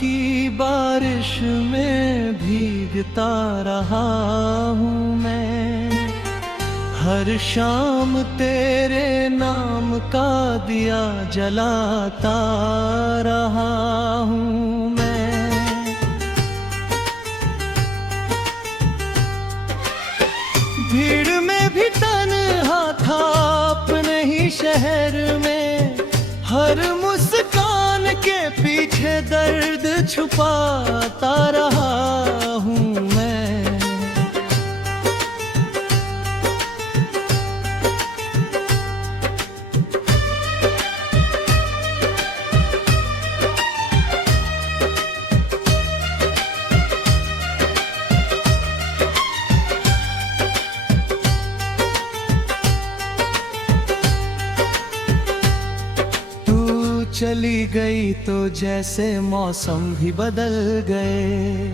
की बारिश में भीगता रहा हूँ मैं। हर शाम तेरे नाम का दिया जलाता रहा हूँ मैं। भीड़ में भी तन्हा था अपने ही शहर में। हर मुस्कान के पीछे दर्द छुपाता रहा हूँ मैं। चली गई तो जैसे मौसम भी बदल गए।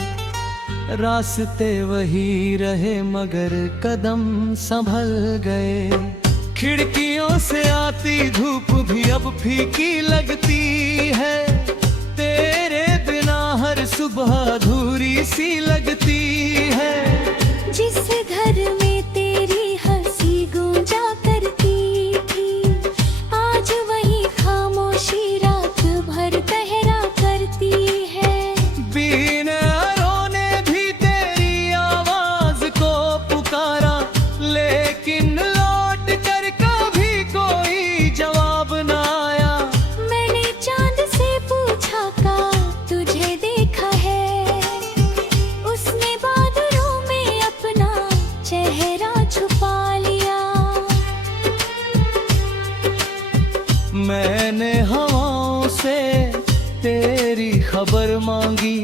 रास्ते वही रहे मगर कदम संभल गए। खिड़कियों से आती धूप भी अब फीकी लगती है। तेरे बिना हर सुबह अधूरी सी लगती है। जिस घर में तेरी हंसी गूंजा करती थी, आज वही खामोशी रात भर पहरा करती है। बिन रोने भी तेरी आवाज को पुकारा, लेकिन लौट कर कभी कोई जवाब न आया। मैंने चांद से पूछा का तुझे देखा है, उसने बादलों में अपना चेहरा छुपा लिया। मैंने हवाओं से तेरी खबर मांगी,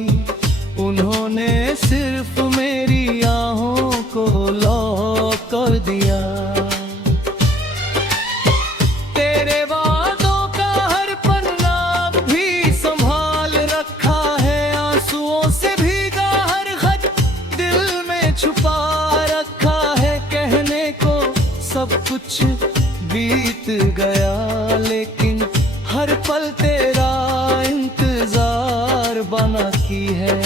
उन्होंने सिर्फ मेरी आहों को लौट कर दिया। तेरे वादों का हर पन्ना भी संभाल रखा है। आंसुओं से भीगा हर खत दिल में छुपा रखा है। कहने को सब कुछ बीत गया, लेकिन हर पल तेरा इंतजार बना की है।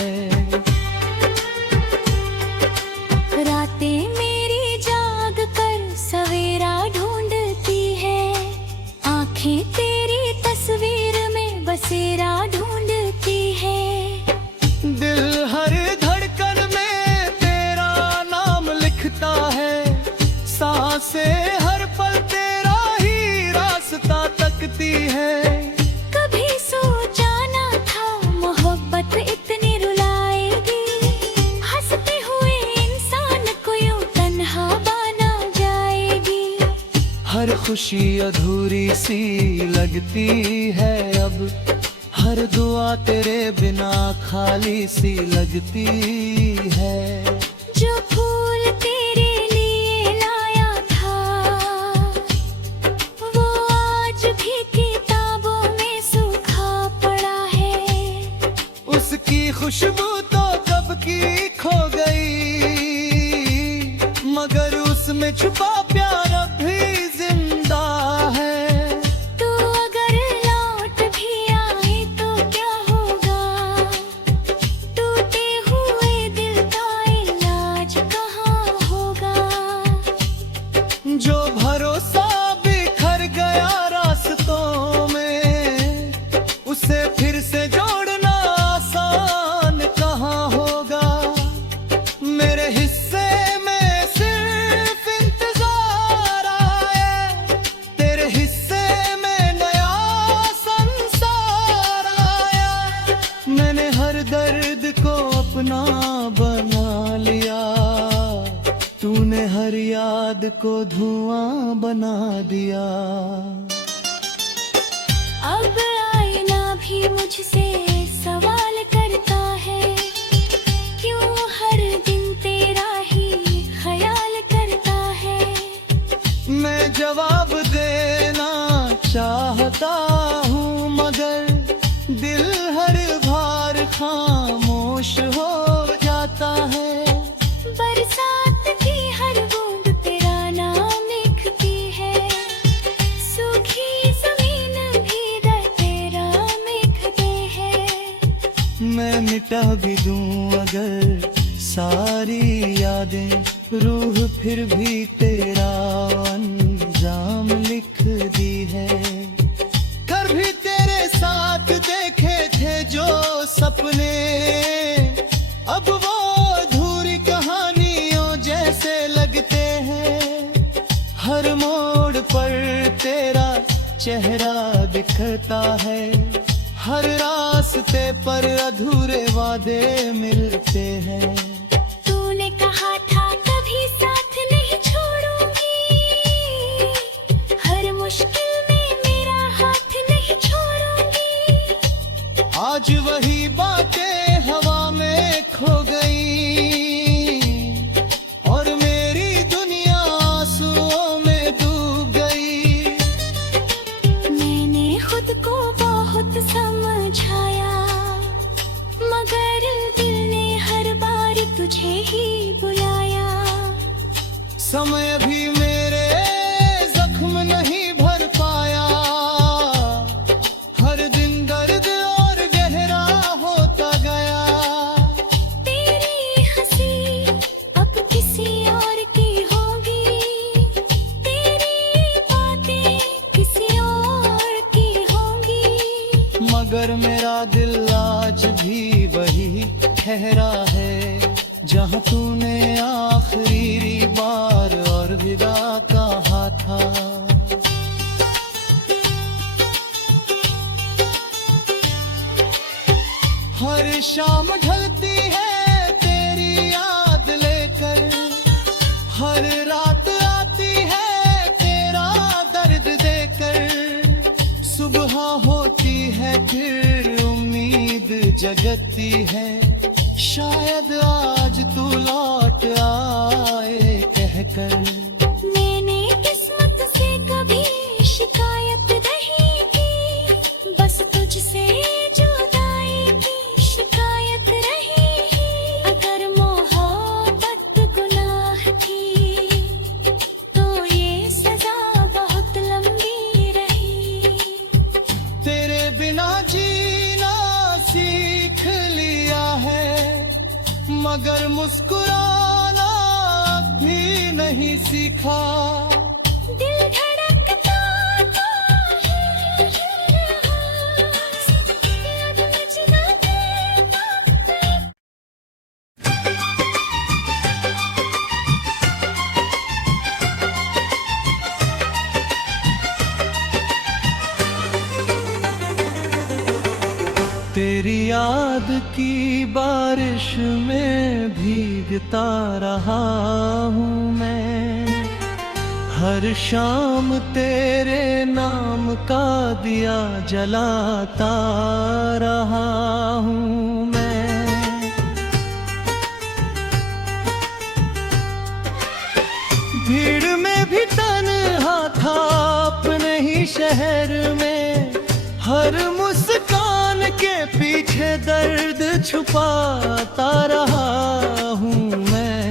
रातें मेरी जाग कर सवेरा ढूंढती है। आंखें तेरी तस्वीर में बसेरा ढूंढती है। दिल हर धड़कन में तेरा नाम लिखता है। सांसें हर पल तेरा ही रास्ता तकती है। कभी सोचा ना था मोहब्बत इतनी रुलाएगी। हंसते हुए इंसान को यूं तन्हा बना जाएगी। हर खुशी अधूरी सी लगती है अब। हर दुआ तेरे बिना खाली सी लगती है। जो फूल तेरे लिए लाया था, वो आज भी किताबों में सूखा पड़ा है। उसकी खुशबू तो कब की खो गई, मगर उसमें छुपा प्यार अब भी जिंदा है। तू अगर लौट भी आए तो क्या होगा? टूटे हुए दिल का इलाज कहाँ होगा? जो भरोसा बिखर गया रास्तों में, उसे फिर से जोड़ना आसान कहाँ होगा? मेरे हिस्से में सिर्फ इंतजार आया, तेरे हिस्से में नया संसार आया। मैंने हर दर्द को अपना बना लिया, तूने हर याद को धुआं बना दिया। अब आईना भी मुझसे सवाल करता है, क्यों हर दिन तेरा ही ख्याल करता है। मैं जवाब देना चाहता हूँ, मगर दिल हर बार खामोश हो जाता है। बरसात की हर बूंद तेरा नाम लिखती है। सूखी जमीन भी तेरा लिखते हैं। मैं मिटा भी दूं अगर सारी यादें, रूह फिर भी तेरा अंजाम लिख दी है। कर भी तेरे साथ देखे थे जो सपने, अब वो अधूरी कहानियों जैसे लगते हैं। हर मोड़ पर तेरा चेहरा दिखता है, हर रास्ते पर अधूरे वादे मिलते हैं। तूने कहा था कभी साथ नहीं छोड़ूंगी, हर मुश्किल में मेरा हाथ नहीं छोड़ूंगी। आज वही बातें हवा में खो गई और मेरी दुनिया आंसुओं में डूब गई। मैंने खुद को बहुत समझाया, मगर दिल ने हर बार तुझे ही बुलाया। समय भी मेरे जख्म नहीं भर पाया, हर दिन दर्द और गहरा होता गया। तेरी हंसी अब किसी और की होगी, तेरी बातें किसी और की होंगी। मगर मेरा दिल आज भी वही ठहरा है, जहाँ तूने आखिरी बार और विदा कहा था। हर शाम ढलती है तेरी याद लेकर, हर रात आती है तेरा दर्द देकर। सुबह होती है फिर उम्मीद जगती है, शायद आज तू लौट आए कहकर। मैंने किस्मत से कभी शिकायत नहीं की, बस तुझसे जुदाई की शिकायत रही। अगर मोहब्बत गुनाह थी तो ये सजा बहुत लंबी रही। तेरे बिना जीना सीख लिया है, मगर मुस्कुराना भी नहीं सीखा। दिल धड़कता तो है, याद मुझे ना देता। तेरी याद की बारिश में भीगता रहा हूँ मैं, हर शाम तेरे नाम का दिया जलाता रहा हूँ मैं। भीड़ में भी तन्हा था अपने ही शहर में, हर मुस्कान के पीछे दर्द छुपाता रहा हूँ मैं।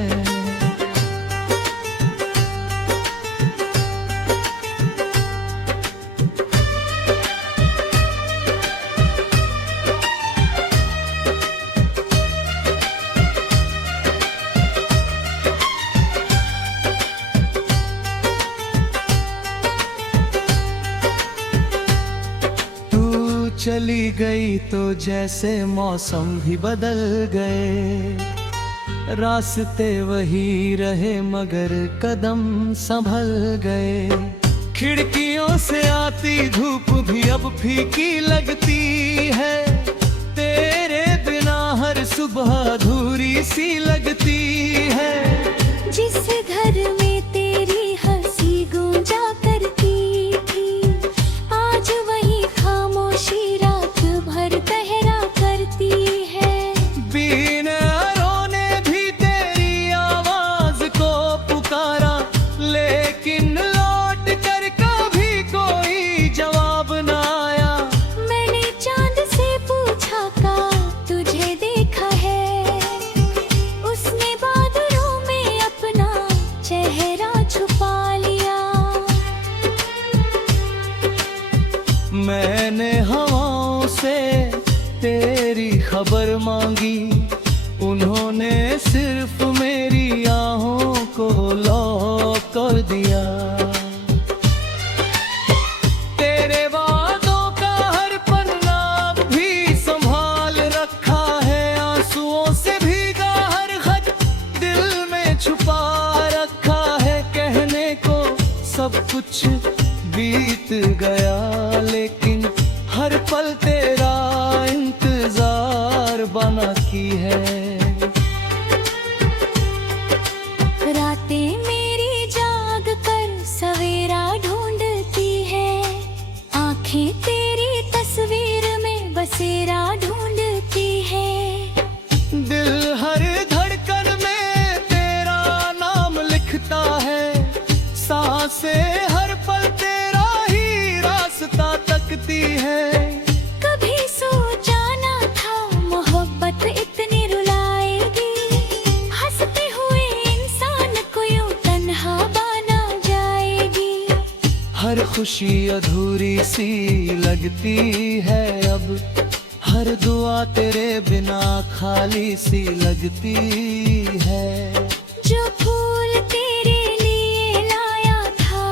चली गई तो जैसे मौसम भी बदल गए, रास्ते वही रहे मगर कदम संभल गए। खिड़कियों से आती धूप भी अब फीकी लगती है, तेरे बिना हर सुबह अधूरी सी लगती है। जिस घर में तेरी हंसी गूंजा करती थी, आज वही खामोशी रात भर पहरा करती है। बिन रोने भी तेरी आवाज को पुकारा, लेकिन लौट कर कभी कोई जवाब न आया। मैंने चांद से पूछा का तुझे देखा है, उसने बादलों मांगी, उन्होंने सिर्फ मेरी आहों को लॉक कर दिया। तेरे वादों का हर पन्ना भी संभाल रखा है, आंसुओं से भीगा हर खत दिल में छुपा रखा है। कहने को सब कुछ बीत गया, लेकिन हर पल तेरा इंतजार बना की है। रातें मेरी जाग कर सवेरा ढूंढती है, आंखें तेरी तस्वीर में बसेरा ढूंढती है। दिल हर धड़कन में तेरा नाम लिखता है, सांसें हर पल तेरा ही रास्ता तकती है। कभी सोचा ना था मोहब्बत इतनी रुलाएगी, हंसते हुए इंसान को यूं तन्हा बना जाएगी। हर खुशी अधूरी सी लगती है अब, हर दुआ तेरे बिना खाली सी लगती है। जो फूल तेरे लिए लाया था,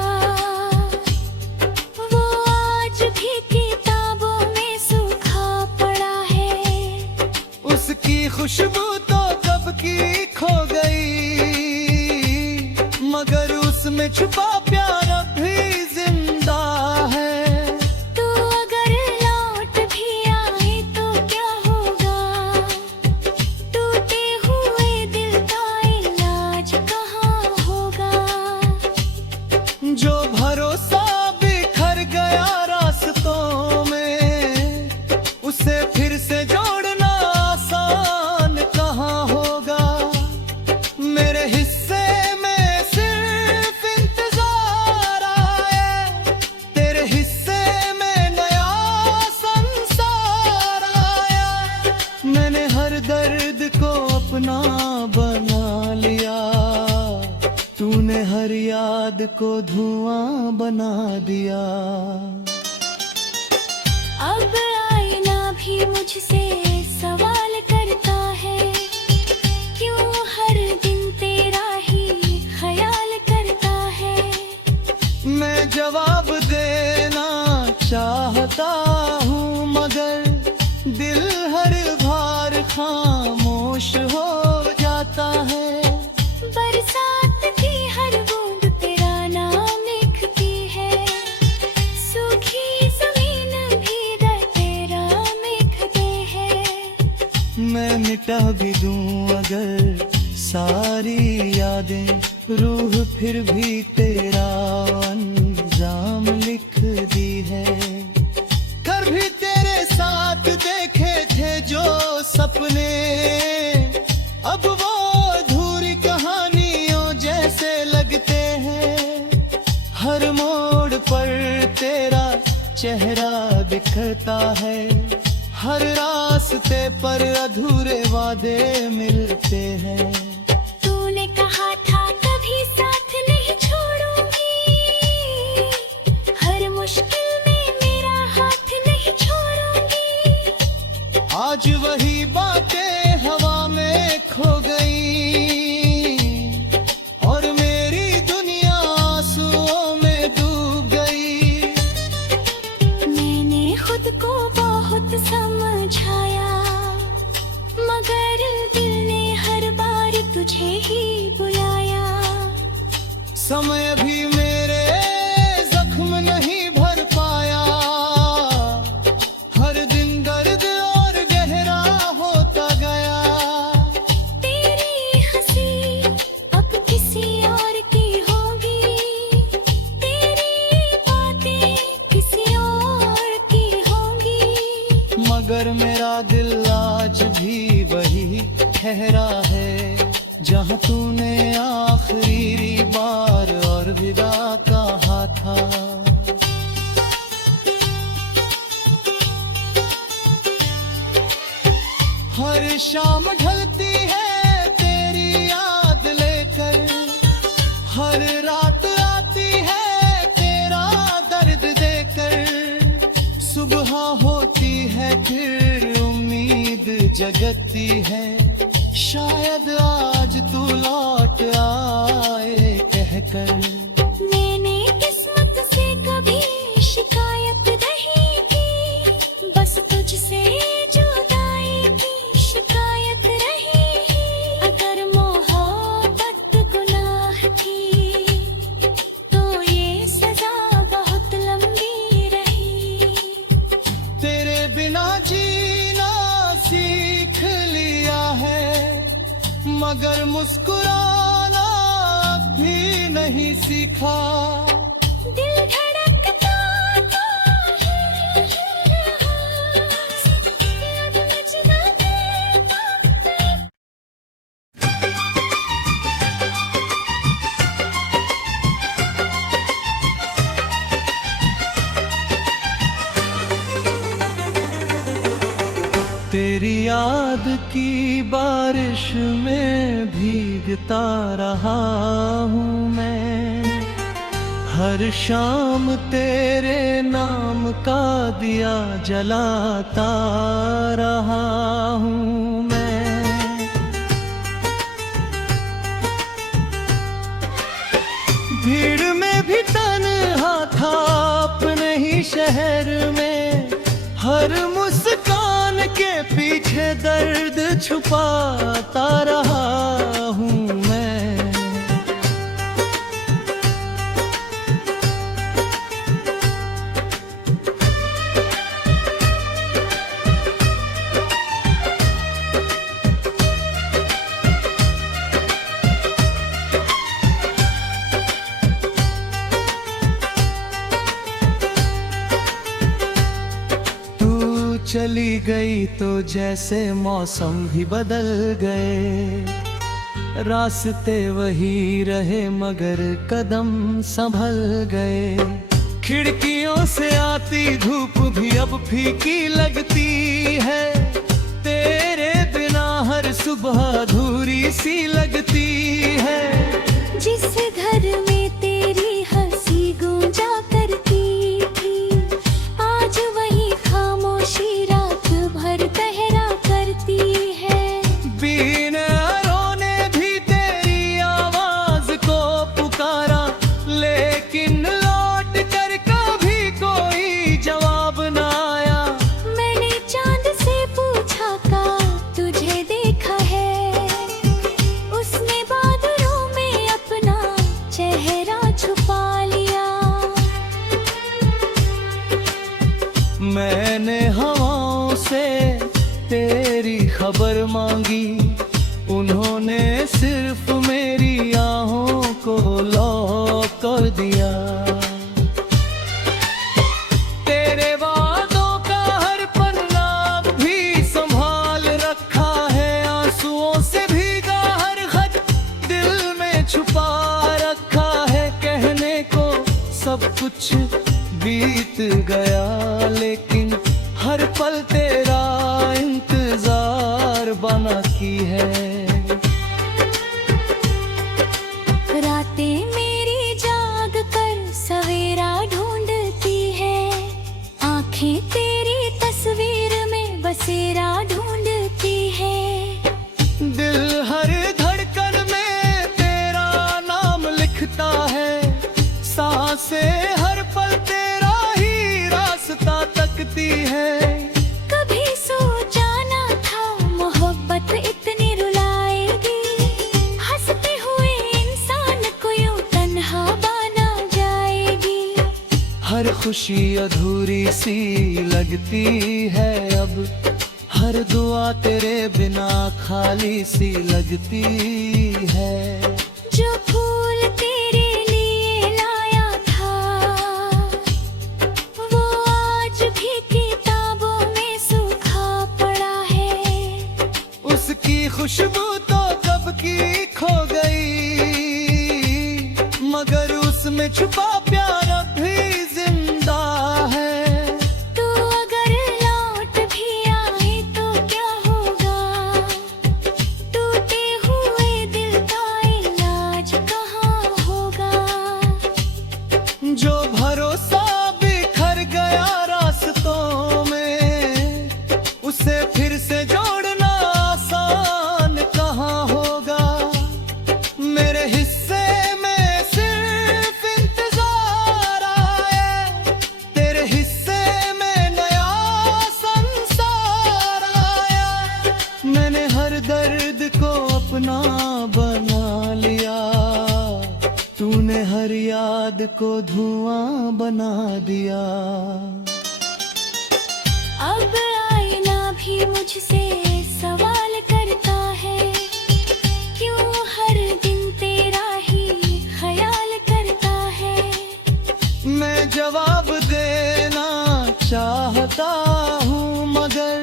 वो आज भी किताबों में सूखा पड़ा है। उसकी खुशबू तो कब की खो गई, मगर उसमें छुपा प्यार अब भी जिंदा है। तू अगर लौट भी आए तो क्या होगा, टूटे हुए दिल का इलाज कहाँ होगा। जो भरोसा बिखर गया रास्तों में, उसे फिर से जोड़ना आसान कहाँ होगा। मेरे हिस्से में सिर्फ इंतजार आया, तेरे हिस्से में नया संसार आया। मैंने हर दर्द को अपना बना लिया, तूने हर याद को धुआं बना दिया। अब आईना भी मुझसे सवाल करता है, क्यों हर दिन तेरा ही ख्याल करता है। मैं जवाब देना चाहता हूँ, मगर दिल हर बार खामोश हो जाता है। बरसात की हर बूंद तेरा नाम लिखती है, सूखी जमीन भी दर तेरा लिखते हैं। मैं मिटा भी दूं अगर सारी यादें, रूह फिर भी तेरा अंजाम लिख दी है। कर भी तेरे साथ देखे थे जो सपने, अब वो अधूरी कहानियों जैसे लगते हैं। हर मोड़ पर तेरा चेहरा दिखता है, हर रास्ते पर अधूरे वादे मिलते हैं। तूने कहा था कभी साथ नहीं छोड़ूंगी, हर मुश्किल में मेरा हाथ नहीं छोड़ूंगी। आज वही बातें हवा में खो गई, और मेरी दुनिया आंसुओं में डूब गई। मैंने खुद को बहुत समझाया, मगर दिल ने हर बार तुझे ही बुलाया। समय भी मेरे जख्म नहीं भर पाया, हर दिन दर्द और गहरा होता गया। तेरी हंसी अब किसी और की होगी, तेरी बातें किसी और की होंगी। मगर मेरा दिल आज भी वही ठहरा है, जहाँ तूने आखिरी बार और विदा कहा था। हर शाम ढलती है तेरी याद लेकर, हर रात आती है तेरा दर्द देकर। सुबह होती है फिर उम्मीद जगती है। शायद आज तू लौट आए कहकर। मैंने किस्मत से कभी शिकायत नहीं की, बस तुझसे जुदाई की शिकायत रही। अगर मोहब्बत गुनाह थी तो ये सजा बहुत लंबी रही। तेरे बिना जीना सीख लिया है, मगर मुस्कुराना भी नहीं सीखा। दिल धड़कता तो है, याद बजना देता। तेरी याद की बारिश में भीगता रहा हूँ मैं। हर शाम तेरे नाम का दिया जलाता रहा हूँ मैं। भीड़ में भी तन्हा था अपने ही शहर में। हर मुस्कान के पीछे दर्द छुपाता रहा हूँ मैं। चली गई तो जैसे मौसम भी बदल गए। रास्ते वही रहे मगर कदम संभल गए। खिड़कियों से आती धूप भी अब फीकी लगती है। तेरे बिना हर सुबह अधूरी सी लगती है। जिस घर में तेरी हंसी गूंजा करती थी, आज वही खामोशी रात भर पहरा करती है। बिन रोने भी तेरी आवाज को पुकारा, लेकिन लौट कर कभी कोई जवाब न आया। मैंने चांद से पूछा का तुझे देखा है, उसने बादलों में अपना चेहरा छुपा लिया। मैंने हवाओं से तेरी खबर मांगी, उन्होंने सिर्फ मेरी आहों को लौट कर दिया। तेरे वादों का हर पन्ना भी संभाल रखा है। आंसुओं से भीगा हर खत दिल में छुपा रखा है। कहने को सब कुछ बीत गया, लेकिन हर पल तेरा इंतजार बना की है। रातें मेरी जाग कर सवेरा ढूंढती है, आंखें तेरी तस्वीर में बसेरा ढूंढती है। दिल हर धड़कन में तेरा नाम लिखता है। सांसें हर पल तेरा ही रास्ता तकती है। कभी सोचा ना था मोहब्बत इतनी रुलाएगी, हंसते हुए इंसान को यूं तन्हा बना जाएगी। हर खुशी अधूरी सी लगती है अब, हर दुआ तेरे बिना खाली सी लगती है। जो फूल तेरे लिए लाया था, वो आज भी किताबों में सूखा पड़ा है। उसकी खुशबू तो कब की खो गई, मगर उसमें छुपा प्यार अब भी जिंदा है। तू अगर लौट भी आए तो क्या होगा, टूटे हुए दिल का इलाज कहाँ होगा। जो भरोसा बिखर गया रास्तों में, उसे फिर से जोड़ना अपना बना लिया। तूने हर याद को धुआं बना दिया। अब आईना भी मुझसे सवाल करता है, क्यों हर दिन तेरा ही ख्याल करता है। मैं जवाब देना चाहता हूँ मगर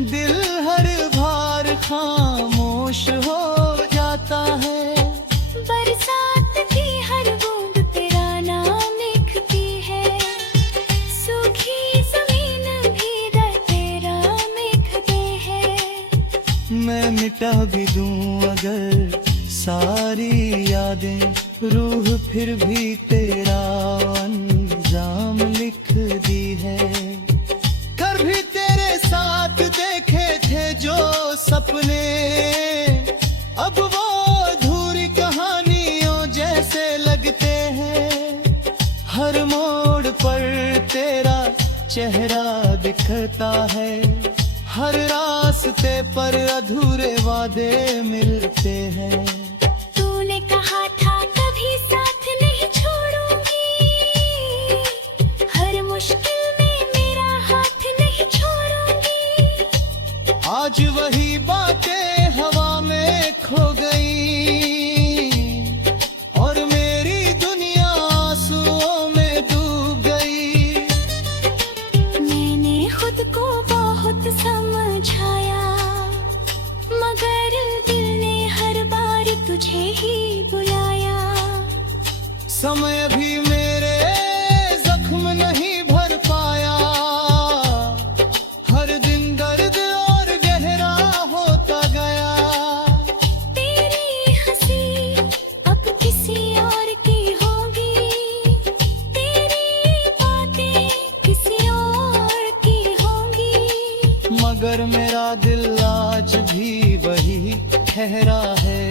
दिल हर बार खामोश हो जाता है। बरसात की हर बूंद तेरा नाम लिखती है, सूखी जमीन भी दर तेरा लिखते हैं। मैं मिटा भी दूं अगर सारी यादें, रूह फिर भी तेरा अंजाम लिख दी है। कर भी तेरे साथ देखे थे जो सपने, अब वो अधूरी कहानियों जैसे लगते हैं। हर मोड़ पर तेरा चेहरा दिखता है, हर रास्ते पर अधूरे वादे मिलते हैं। तूने कहा था कभी साथ नहीं छोड़ूंगी, हर मुश्किल में मेरा हाथ नहीं छोड़ूंगी। आज वही बातें हवा में खो गई और मेरी दुनिया आंसुओं में डूब गई। मैंने खुद को बहुत समझाया, मगर दिल ने हर बार तुझे ही बुलाया। समय भी मेरे जख्म नहीं भर पाया, हर दिन दर्द और गहरा होता गया। तेरी हंसी अब किसी और की होगी, तेरी बातें किसी और की होंगी। मगर मेरा दिल आज भी वही ठहरा है,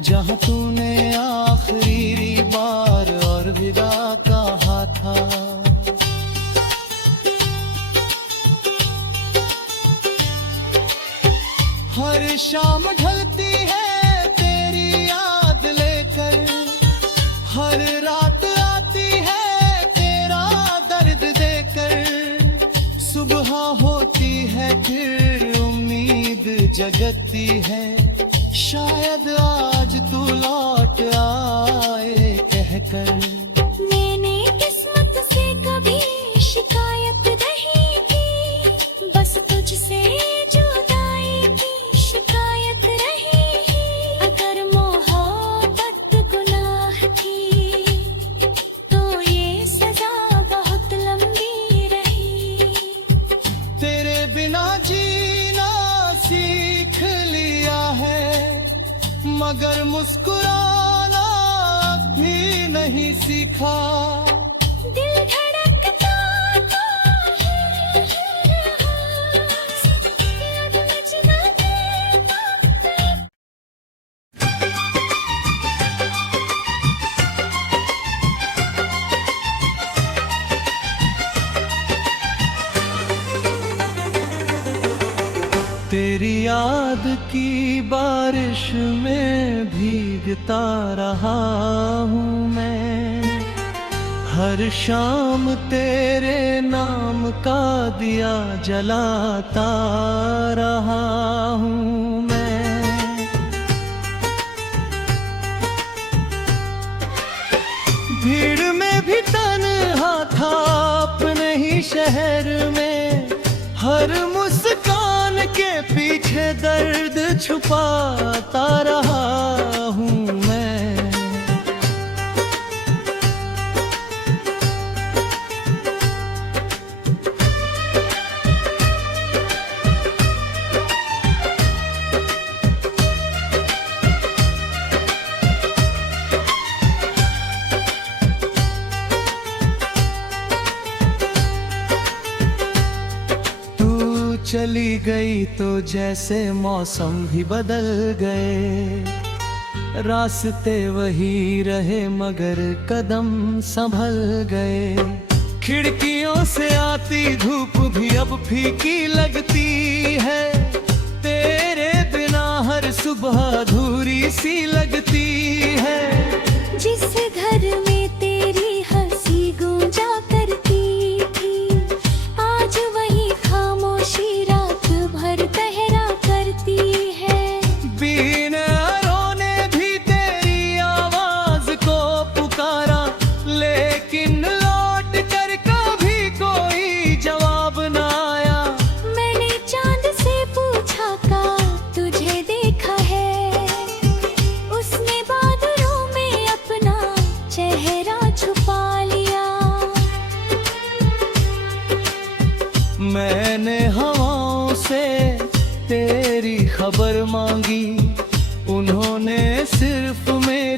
जहाँ तूने आखिरी बार और विदा कहा था। हर शाम ढलती है तेरी याद लेकर, हर रात आती है तेरा दर्द देकर। सुबह होती है फिर उम्मीद जगती है, शायद आज तू लौट आए कहकर। मैंने किस्मत से कभी शिकायत नहीं की, बस तुझसे जुदाई की शिकायत रही। अगर मोहब्बत गुनाह थी तो ये सजा बहुत लंबी रही। तेरे बिना जीना सीख लिया है, मगर मुस्कुराना भी नहीं सीखा। दिल धड़कता तो है, याद बजना देता। तेरी याद की बारिश में भीगता रहा हूँ मैं, हर शाम तेरे नाम का दिया जलाता रहा हूँ मैं। भीड़ में भी तन्हा था अपने ही शहर में, हर मुस्कान के पीछे दर्द छुपाता रहा हूँ मैं। चली गई तो जैसे मौसम भी बदल गए, रास्ते वही रहे मगर कदम संभल गए। खिड़कियों से आती धूप भी अब फीकी लगती है, तेरे बिना हर सुबह अधूरी सी लगती है। जिस घर में तेरी हंसी गूंजा करती थी, आज वही खामोशी रात भर पहरा करती है। बीन अरों ने भी तेरी आवाज को पुकारा, लेकिन लौट कर कभी कोई जवाब न आया। मैंने चांद से पूछा का तुझे देखा है, उसने बादलों में अपना चेहरा छुपा लिया। मैंने हवाओं से तेरी खबर मांगी, उन्होंने सिर्फ मेरी